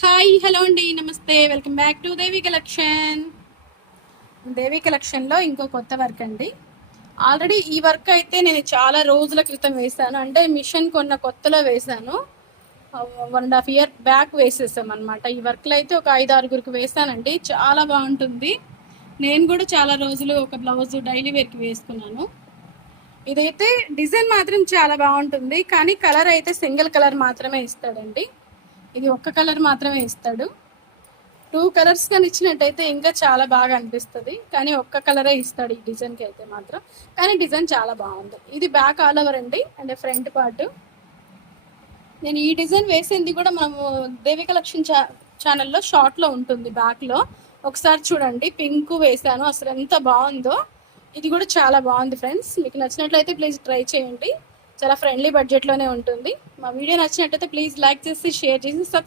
Hi hello అండి నమస్తే welcome back to Devi collection. Devi కలెక్షన్లో ఇంకో కొత్త వర్క్ అండి. ఆల్రెడీ ఈ వర్క్ అయితే నేను చాలా రోజుల క్రితం వేశాను, అంటే మిషన్ కొన్న కొత్తలో వేశాను. 1.5 year బ్యాక్ వేసేసాం అనమాట. ఈ వర్క్లో అయితే ఒక 5-6 వేసానండి. చాలా బాగుంటుంది. నేను కూడా చాలా రోజులు ఒక బ్లౌజ్ డైలీ వేర్కి వేసుకున్నాను. ఇదైతే డిజైన్ మాత్రం చాలా బాగుంటుంది, కానీ కలర్ అయితే సింగిల్ కలర్ మాత్రమే ఇస్తాడండి. ఇది ఒక్క కలర్ మాత్రమే ఇస్తాడు. 2 కలర్స్ కానీ ఇచ్చినట్టయితే ఇంకా చాలా బాగా అనిపిస్తుంది, కానీ ఒక్క కలరే ఇస్తాడు ఈ డిజైన్కి అయితే మాత్రం. కానీ డిజైన్ చాలా బాగుంది. ఇది బ్యాక్ ఆల్ ఓవర్ అండి, అంటే ఫ్రంట్ పార్ట్. నేను ఈ డిజైన్ వేసింది కూడా మనము దేవి కలెక్షన్ ఛానల్లో షార్ట్లో ఉంటుంది బ్యాక్లో. ఒకసారి చూడండి, పింక్ వేసాను, అసలు ఎంత బాగుందో. ఇది కూడా చాలా బాగుంది ఫ్రెండ్స్. మీకు నచ్చినట్లయితే ప్లీజ్ ట్రై చేయండి. చాలా ఫ్రెండ్లీ బడ్జెట్లోనే ఉంటుంది. మా వీడియో నచ్చినట్లయితే ప్లీజ్ లైక్ చేసి షేర్ చేసి